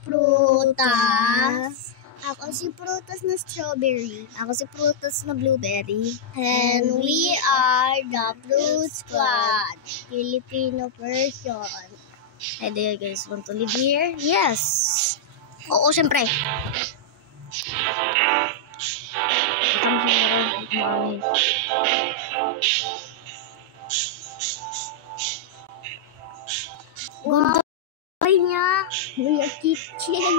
Prutas. Ako si Prutas na strawberry. Ako si Prutas na blueberry. And we are the Fruit Squad. Filipino version. Hey there guys, want to live here? Yes! Oo, syempre. Ganda niya. May kitchen.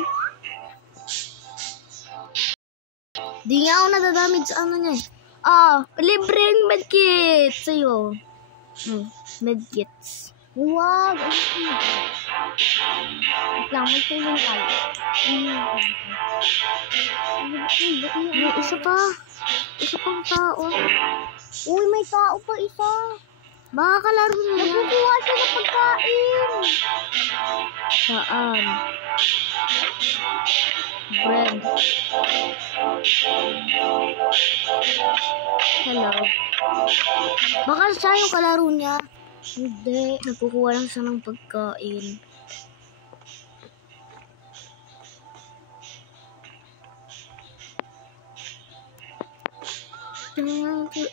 Di nga ako nadadamage sa ano niya eh. Libreng medkit sa'yo. Medkits. Wow! Lang, magtulong tayo. May isa pa. Isa pang tao. Uy, may tao pa isa. Baka kalaro mo yan. Nagkukuha siya ng pagkain. Saan? Bread. Hello. Baka siya yung kalaro niya. Hindi. Nagkukuha lang siya ng pagkain.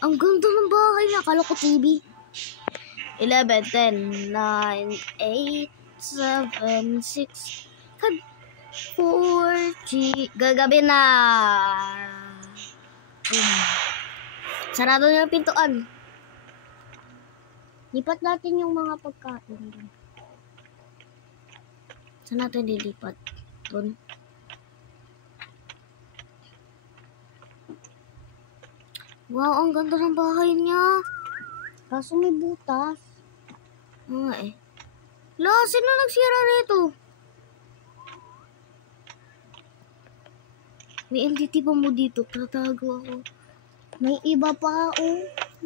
Ang ganda ng bahay niya. Akala ko TV. 11, 10, 9, 8, 7, 6, 5, 4, 3. Gagabi na. Sarado na yung pintuan. Lipat natin yung mga pagkain. Saan natin dilipat? Doon. Wow, ang ganda ng bahay niya. Kaso may butas. Nga eh. La, sino nagsira rito? May entity pa mo dito. Tatago ako. May iba pa ako.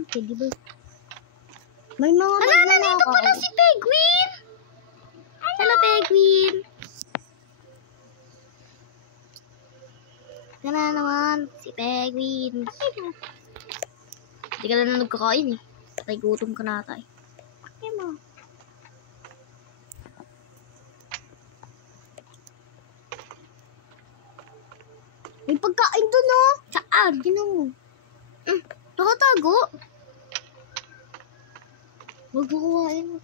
Okay, di ba? May mga nandito pala si Penguin! Hello, Penguin! Kana naman, si Penguin. Hindi ka na nagkakain eh. Patay gutom ka na tayo. Okay mo. May pagkain doon oh! Saan? Tinan mo. Nakatago. Huwag mo kuhain.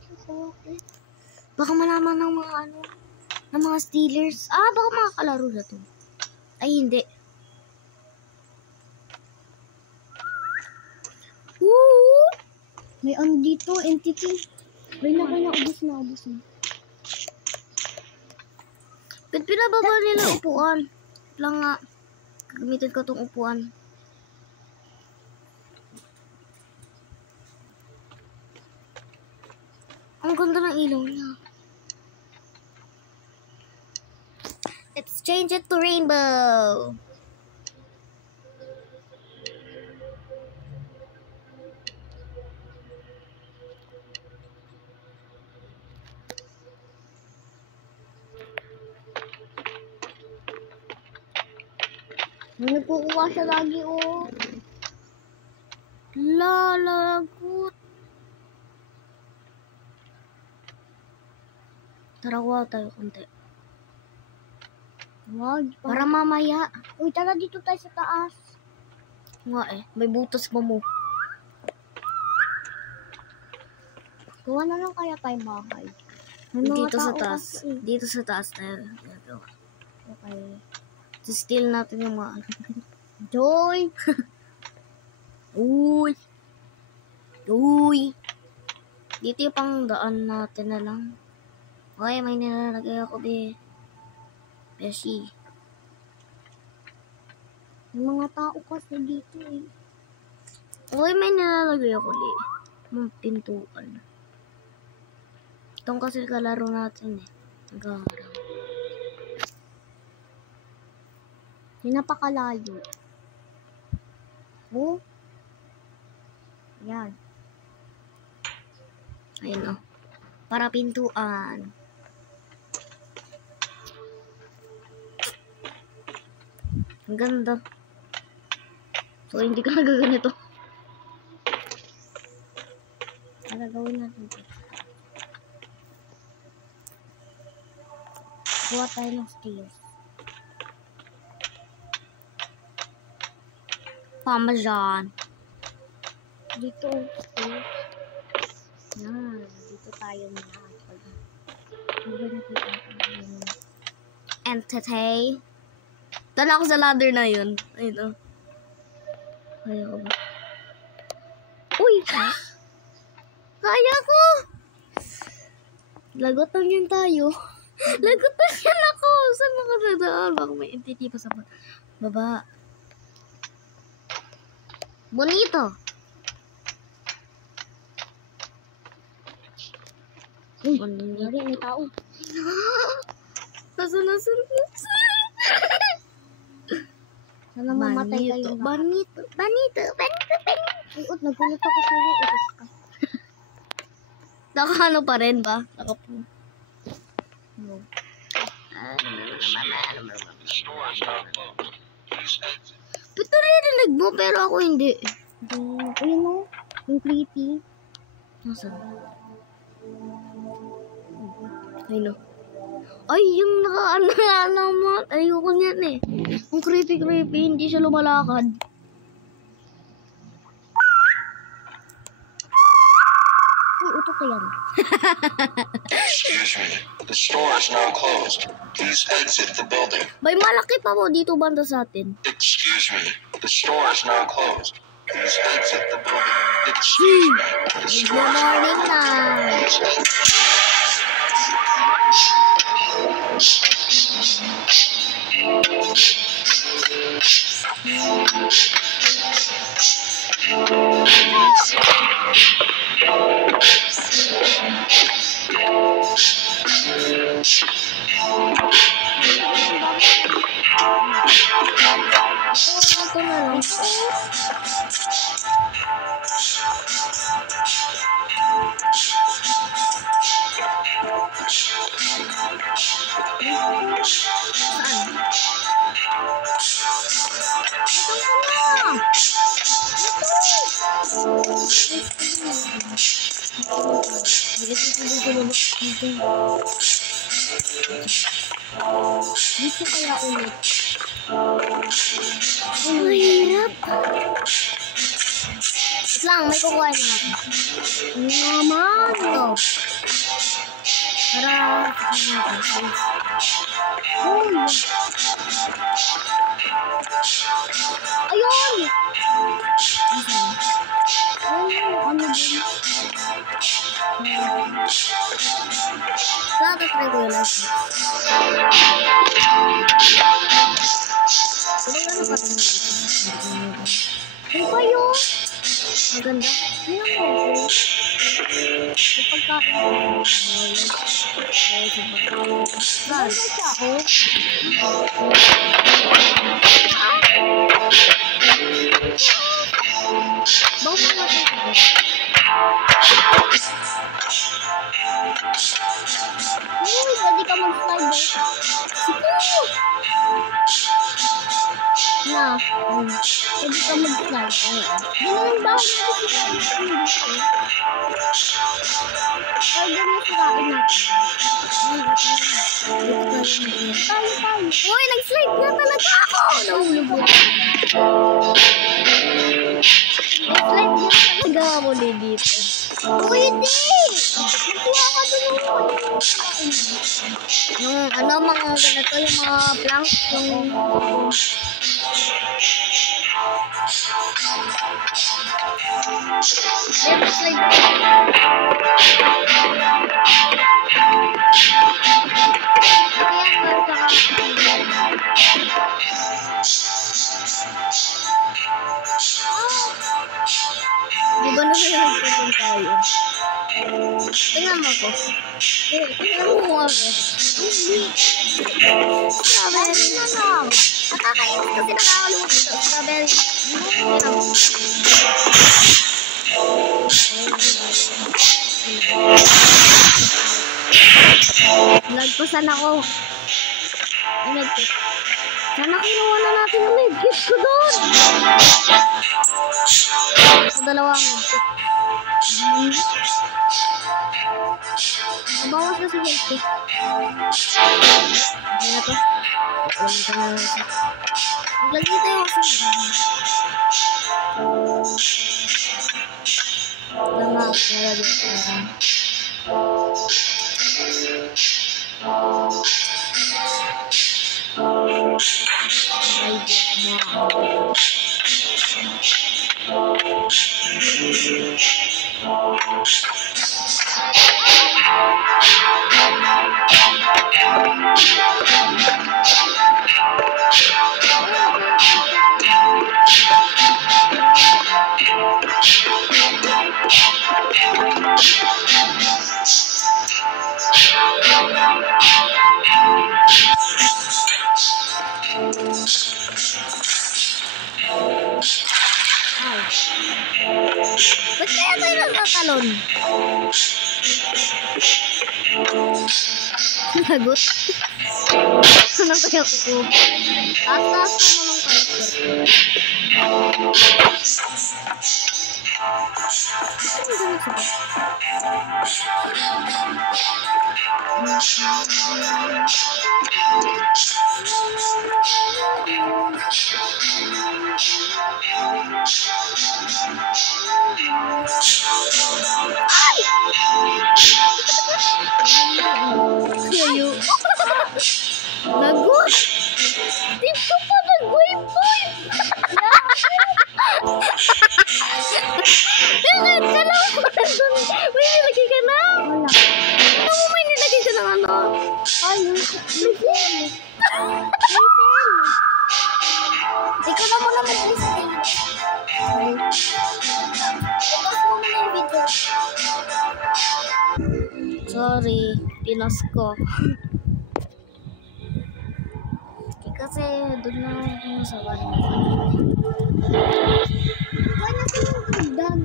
Baka malaman ng mga ano, ng mga Steelers. Baka mga kalaro na to. Ay, hindi. Woo! May ano dito, entity. May ubos na. Ba't pinababa nila upuan? Lang nga. Gamitin ko tong upuan. Ang ganda ng ilaw niya. Let's change it to rainbow. Nagkukuha siya lagi oh. Lalagot. Tara, kuha tayo konti. Wag. Para mamaya. Uy, tara dito tayo sa taas. Nga eh, may butas pa mo. Kuha na lang kaya tayo bahay. Dito sa taas. Dito sa taas tayo. Okay. Steal natin yung mga Joy! Uy! Dito yung pang daan natin na lang. Okay, may nilalagay ako di. Beshi. Yung mga tao kasi dito eh. Okay, may nilalagay ako di. Mga pintuan. Itong kasi kalaro natin eh. Nag-aarang. Yung napakalayo. Oh. Yan. Ayun oh. Para pintuan. Ang ganda. So, hindi ka nagaganito. Gagawin natin ito. Kuha tayo ng stairs. Parmesan. Dito, stairs. Yan. Dito tayo na. Entertain. Dala ako sa ladder na yun. Ayun o. Kaya ko ba? Uy! Kaya ko! Lagotan yan tayo. Lagotan yan ako. Saan ako nadaan? Baka may entity pa sa baba. Bonito. Uy, nangyari may tao. Nasaan. Sana mamatay kayo. Banito. Ay, nagulat ako sa'yo. Utos ka. Naka-ano pa rin ba? Naka-po. No. Ba't narinig mo pero ako hindi? Ayun o. Yung creepy. Nasaan? Ayun o. Ay, yung naka-ano mo. Ayoko niyan eh. Yung creepy, hindi siya lumalakad. Uy, uto ka yan. Excuse me, the store is now closed. Please exit the building. May malaki pa po dito banda sa atin. Excuse me, the store is now closed. Please exit the building. Excuse me, the Good store is now morning na. Ito na lang. Dito kaya ulit. Mahirap. Wait lang, may kukuha na ako. Ano naman ito? Para ayun! Ano din? Try ko yung life. Ano ba yun? Maganda. Tingnan mo. May pagkain. Maganda siya ako. Bago mo natin ito. Uy, pwede ka mag-slide eh. Sige! Na, pwede ka mag-slide. Yun na yung bahay natin. Ay, doon na sirain natin. Tayo. Uy, nag-slide na talaga ako! Nahulog mo. Nag-slide na talaga ako dito. Uy, hindi! Nakuha ka doon yung ano, mga ganito, yung mga plank, yung left slide. Diba na may nagpapin tayo? Tingnan mo ko. Tingnan mo ko ako. Strawberry na lang. Nakakainis kasi nakakalimot ito. Strawberry. Nagpasan ako. Ay, nagpit. Sana kinuha na natin yung medkit ko doon. Sa dalawang medkit. Nabawas na si health eh. Ano na to? Maglagay tayo kasi tama, nalagay parang ba't kaya tayo nagtatalon? Lagot. Ano kaya ko? Taas-taas naman ang karakter. Ay! Kayo. Lagot! Di ko pa nag-waypoint! Bakit? Kala ko pa nandun. May nilagay ka na? Wala. Ano mo may nilagay ka ng ano? Ay, yung ikaw na muna mag-listen. Ikaw mo muna yung video. Sorry, pinos ko. Kasi doon na ako sa bahay. Why na yung tugdan?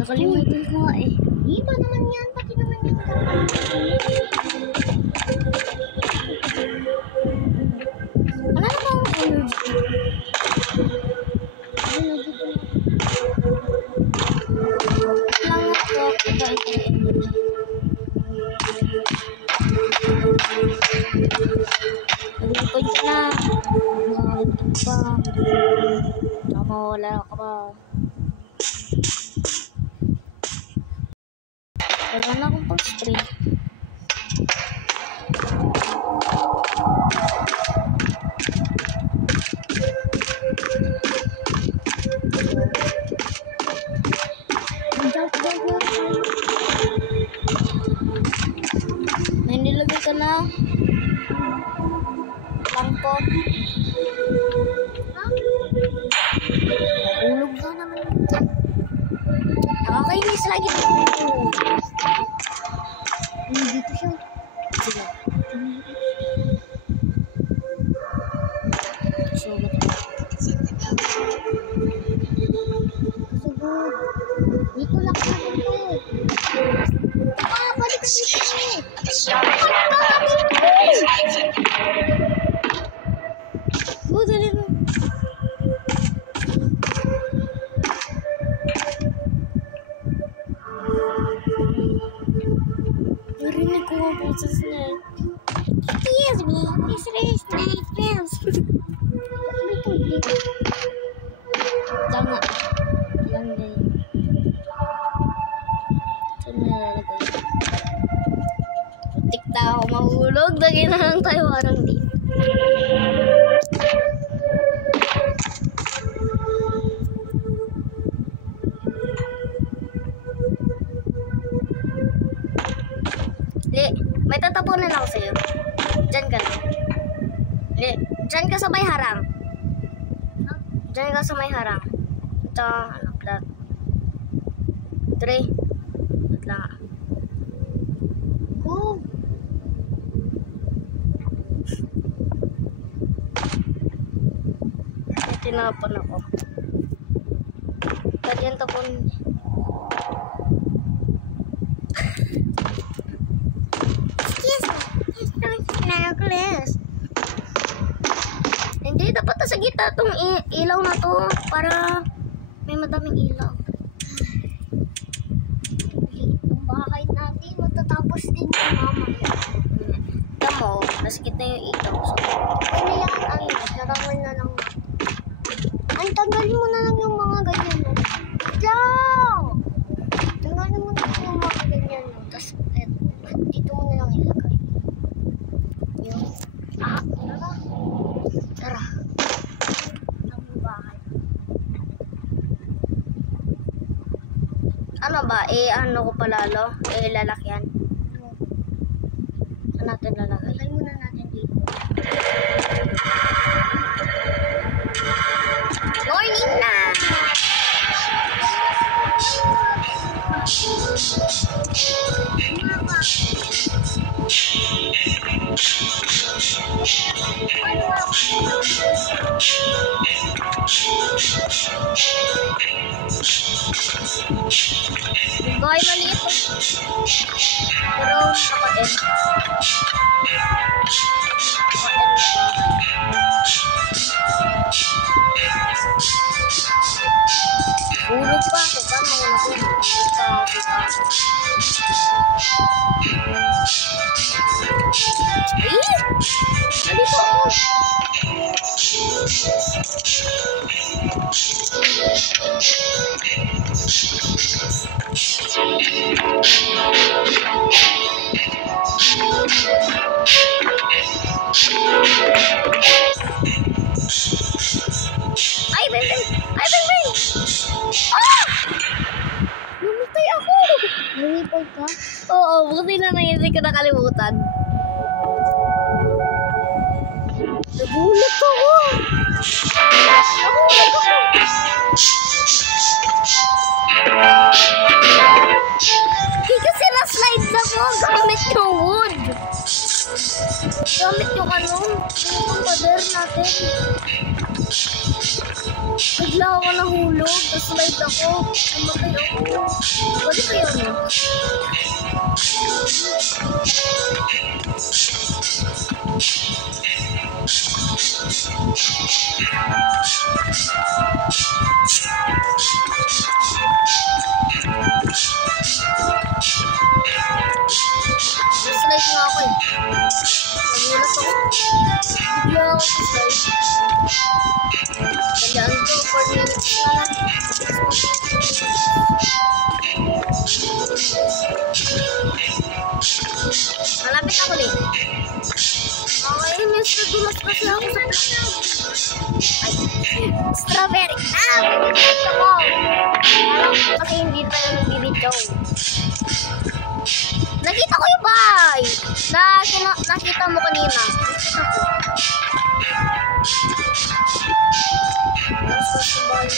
Nakalimutan ko nga eh. Iba naman yan. Pati naman yan. Wala na ba ang energy? Lang ako. Nag-point ka na. Nag-point pa. Tama, wala ka ba? Wala na akong pang-stream. May nilagay ka na. Langko. Ulog ka naman. Nakakainis lagi dito. Dito siya. Sige. Sugod. Sugod. Dito lang ka dito. Balik ka dito. Dali mo. Narinig ko ang boses niya. Excuse me, this is my friends. Tama. Lang na yun. Saan na nalalagay? Putik na ako mahulog. Lagay na lang tayo parang dito. May tatapunan ako sa'yo. Diyan ka na. Diyan ka sa may harang. Diyan ka sa may harang. Ito, ano, plat. 3. Plat lang. Oh. Tinapon ako. Pwede yung tapon. Hindi, dapat sa gitna itong ilaw na to para may madaming ilaw. din si mama. Tama mo, nasikit na yung ikaw. So, Ano yan? Ay, narangal na lang. Ay, tanggalin mo na lang yung mga ganyan. No? Diyan! Tanggalin mo na lang yung mga ganyan. No? Tapos, dito mo na lang ilagay. Yung, tara. Tara. Ang bahay. ano ba? Ano ko palalo? Lalakyan. No. Saan natin lalagay? Lagay muna natin dito. Morning na! Boy, maliit. Pero kapatid. Ulog pa ako. Paano ako natulog? Nandito ako. Ay, Beng! Ay, Beng! Ah! Namatay ako! Lumipol ka? Oo, buti na hindi ko nakalimutan. Nagulat ako! Nagulat ako! Kasi na-slide ako gamit yung wood. Gamit yung yung pader natin. Bigla ako nahulog, na-slide ako. Namatay ako. Pwede ba yun? Na-slide nga ako eh. Nagulat ako. Bigla ako na-slide. Kanyaan ko, 4 minutes na lang. Malapit ako din. Okay, miss, nadulas kasi ako sa plastic. Ay, strawberry. Bibigyan ko. Alam ko kasi hindi tayo nagbibidyo. Nakita ko yung bahay. Nakita mo kanina. Nakita ko. Tapos sa bahay.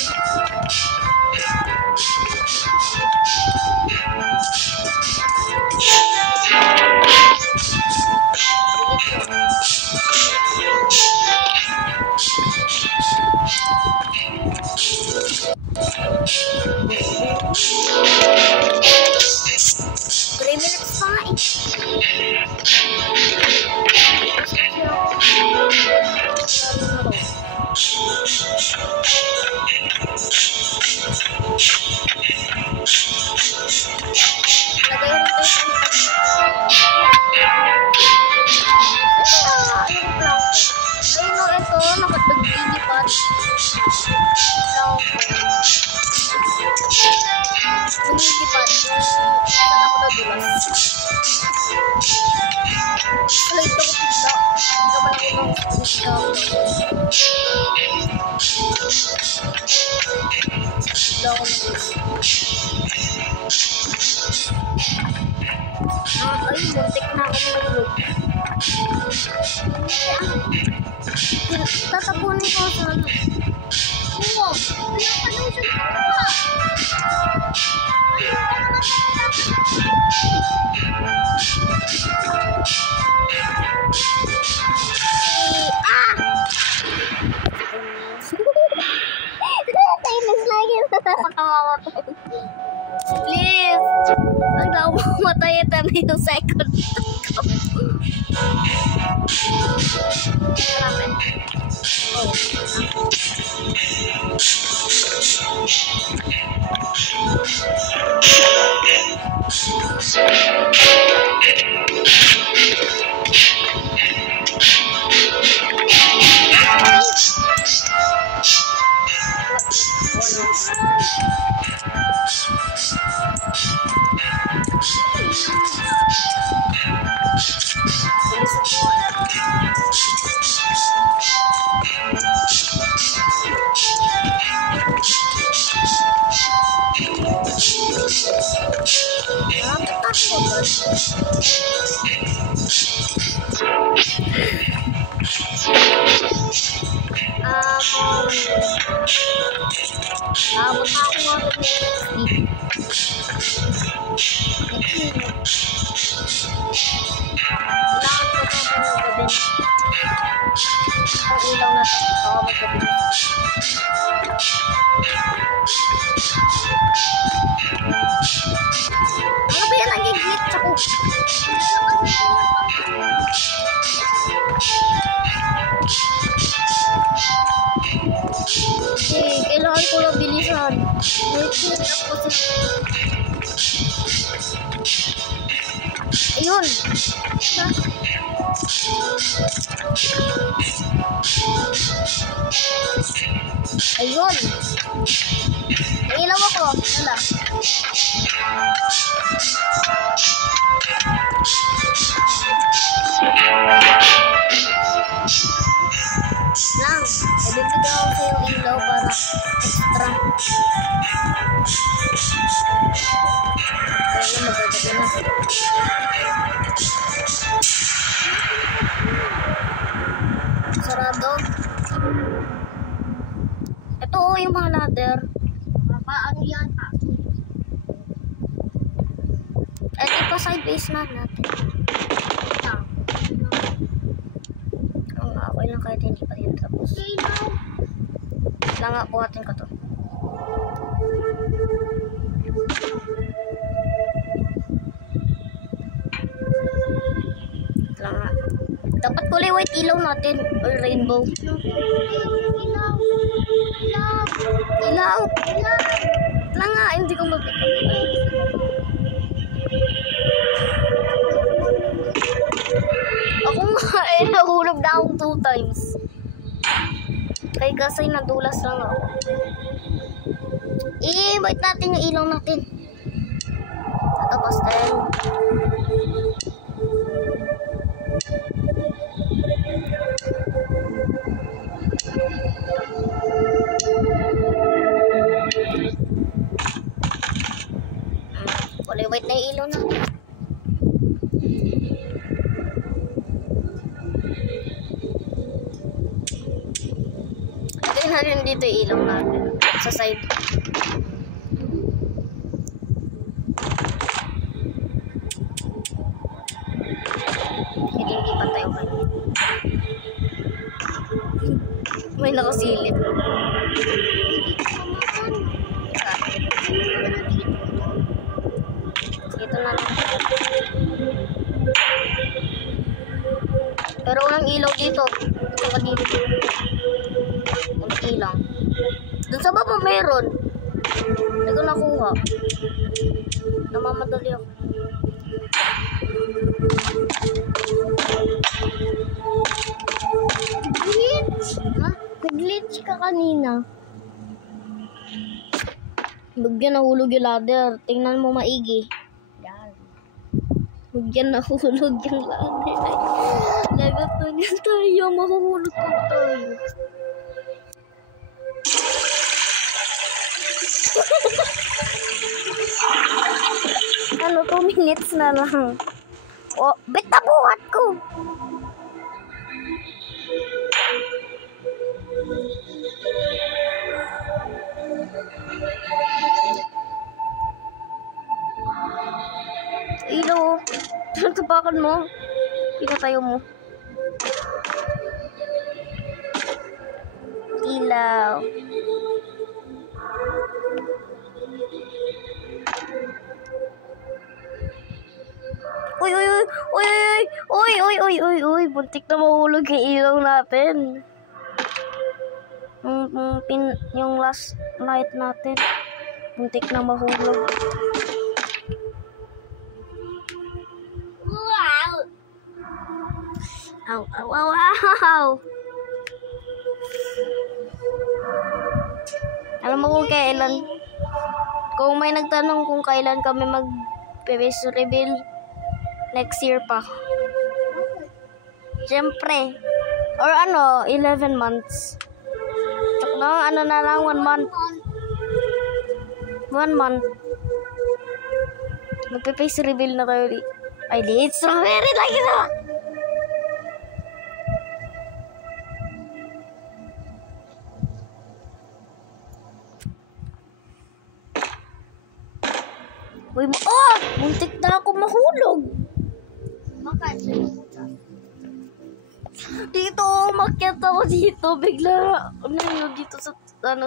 Ay, muntik na ako nalulog. Tatapunin ko sa ano. Oo, wala pa daw siya nakakuha. Please! Ang daw mamatay ito na yung second ko. Malapit. Oh. Abot na ako mga sleep. Kailangan ko ito ng gabi. Ang ilaw na ito. Oo, maggabi na. Ano ba yan? Nag-glitch ako. Kailangan ko lang bilisan. Nag-glitch ako kasi. Ayun. Ayun. Nailaw ako. Wala. Lang. Ibibigay ako sa yung ilaw para extra. Kaya na magagabi na. Sarado. Ito yung mga ladder. Paano yan? Ito pa side base na natin. Okay lang kahit hindi pa rin tapos. Lang nga, buhatin ko to. Lang nga. Dapat kulay white ilaw natin or rainbow. Ilaw. Lang nga, hindi ko mapikap. Ako nga nahulog na akong 2 times. Kaya kasi nadulas lang ako. I-invite natin yung ilaw natin. Tapos din. Kulay white na yung ilaw natin. Lagay natin dito yung ilaw natin sa side. Hindi patay ako. May nakasilip. Ito na lang. Pero walang ilaw dito. Saka dito. Kunti lang. Doon sa baba meron. Hindi ko nakuha. Namamadali ako. Glitch? Ha? Nag-glitch ka kanina. Bigyan nahulog yung ladder. Tingnan mo maigi. Yan. Bigyan nahulog yung ladder. Lagot na niya tayo. Mahuhulog pa tayo. Ano, 2 minutes na lang. Oh, bit na buhat ko. Ilaw. Tapakan mo. Pinatayo mo. Ilaw. Uy, uy, uy, uy, uy, uy, uy, uy, uy, buntik na mahulog yung ilaw natin. Yung last light natin, buntik na mahulog. Wow! Ow, ow, ow, ow! Alam mo kung kailan, kung may nagtanong kung kailan kami mag-face reveal, next year pa. Siyempre. Or 11 months. Tsaka na, na lang, 1 month. 1 month. Magpe-face reveal na tayo. I need strawberry lagi na. Uy, muntik na ako mahulog. Dito, umakyat ako dito. Bigla, dito sa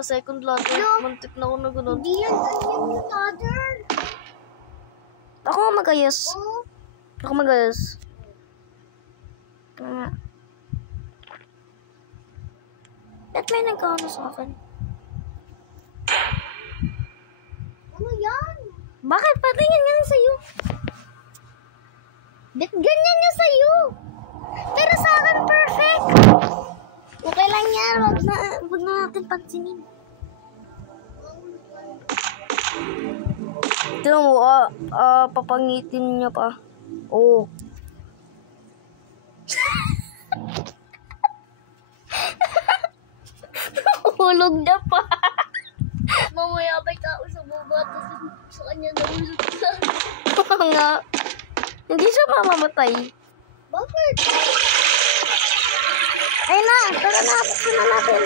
second ladder. Muntik na ako na gano'n. Hindi yan yung ladder. Ako magayos. Ako magayos. Ba't may nagkano sa akin? Ano yan? Bakit? Patingin nga sa'yo. Ba't ganyan niya sa'yo? Pero sa akin, perfect. Okay lang yan. Huwag na natin pansinin. Tignan mo, papangitin niya pa. Oo. Hulog na pa. Mamaya ba'y tao sa baba sa kanya nahulog ka. Oo nga. Hindi siya mamamatay. Bakit? Ay na, tara na, buksan na natin.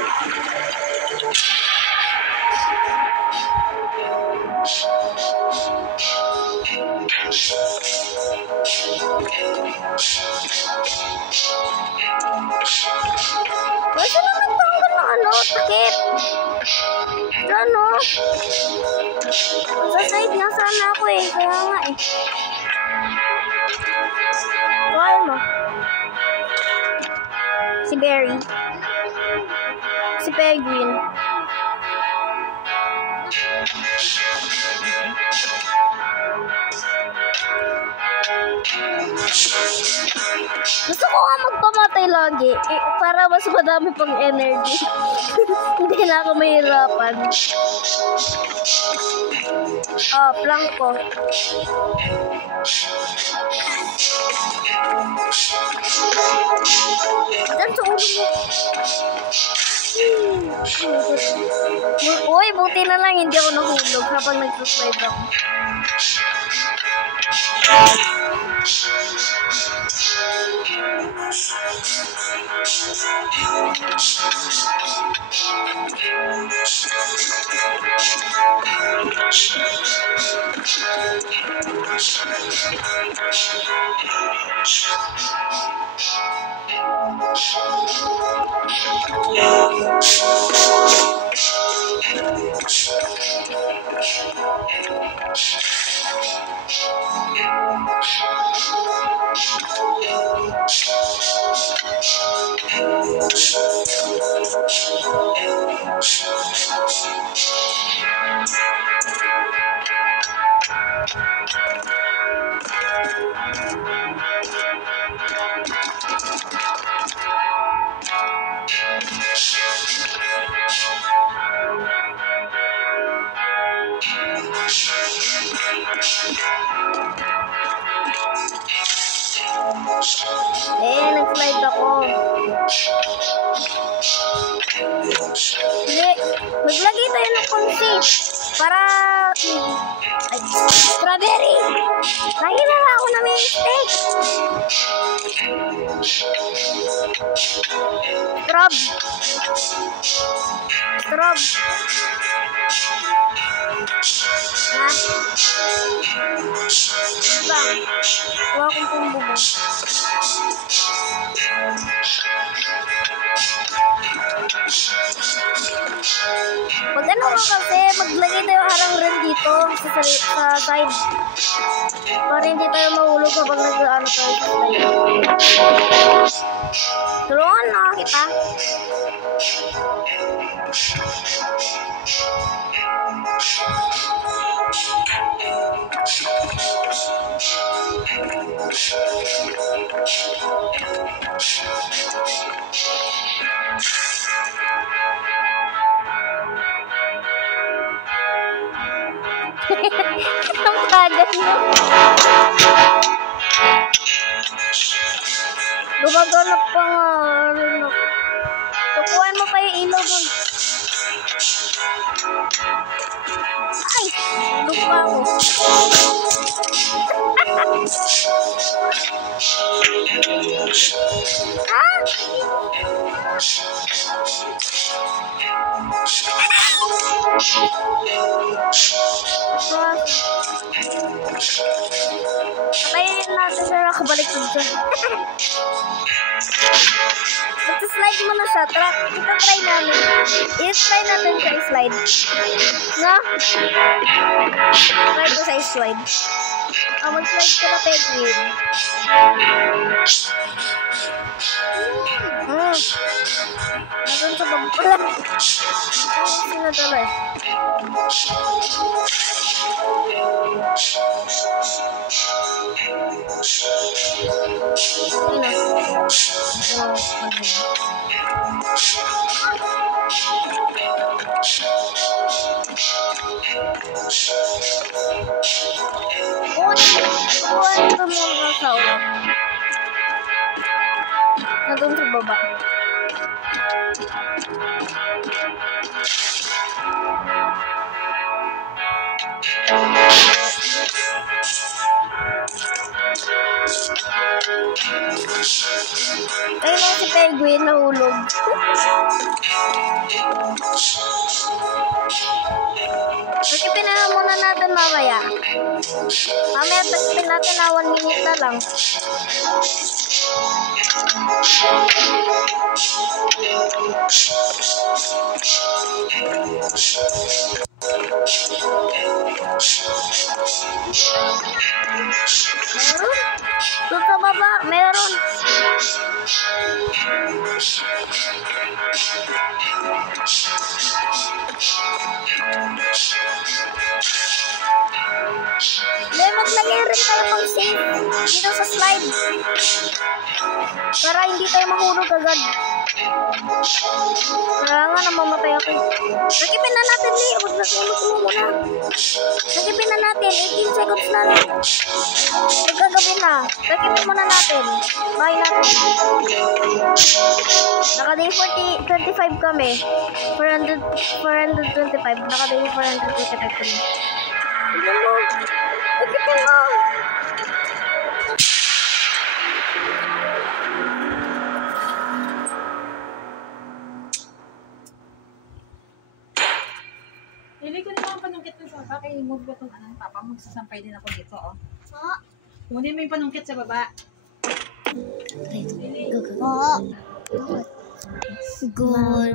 Wala sila nagtanggal ng takip. Ano? Sa side nga sana ako eh, kaya nga eh. Kaya mo? Si Berry. Si Penguin. Gusto ko nga magpamatay lagi para mas madami pang energy. Hindi na ako mahirapan. Plank ko. Dan sa ulo mo. Uy, buti na lang hindi ako nahulog habang nag-slide ako. Nag-slide ako. Hindi, maglagay tayo ng conceit para... Ay, strawberry! Lagi na lang ako na may mistake. Strob. Ha? Bang. Huwag akong pumbubo. Pag ano ka kasi, maglagay tayo harang rin dito sa side. Para hindi tayo mahulog kapag nag-ano tayo sa side. Tulungan na kita. Ang kagat mo. Gumaganap pa nga. Tukuhan mo pa yung ilaw dun. Ay! Lupa ako. Patayin natin siya, nakabalik ko dyan. Mag-slide mo na siya. Kita try namin. I-try natin siya i-slide. No? Try ko sa i-slide. Mag-slide ko na penguin. Nandun sa baba pala. Sinadala eh. Kuhaan ka muna sa ulam. Nandun sa baba. Ayun na si penguin, nahulog. Takipin na muna natin mamaya. Mamaya takipin natin na 1 minute na lang. Meron? Doon sa baba, meron. Maglagay rin tayo pang safe dito sa slide para hindi tayo mahulog agad. Kaya nga namamatay ako. Nakipin na natin eh. Huwag nasulog mo muna. Nakipin na natin. 18 seconds na lang. Nagkagabi na. Nakipin muna natin. Bye natin. Naka-day 25 kami. 425. Naka-day 425 kami. Tignan mo. Nakipin mo. Hindi ko naman panungkit ng sa baba. Kaya move ko itong anong papa. Magsasampay din ako dito, oh. Kunin mo yung panungkit sa baba. Goodbye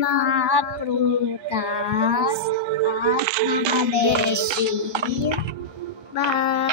mga prutas at mga beshi. Bye!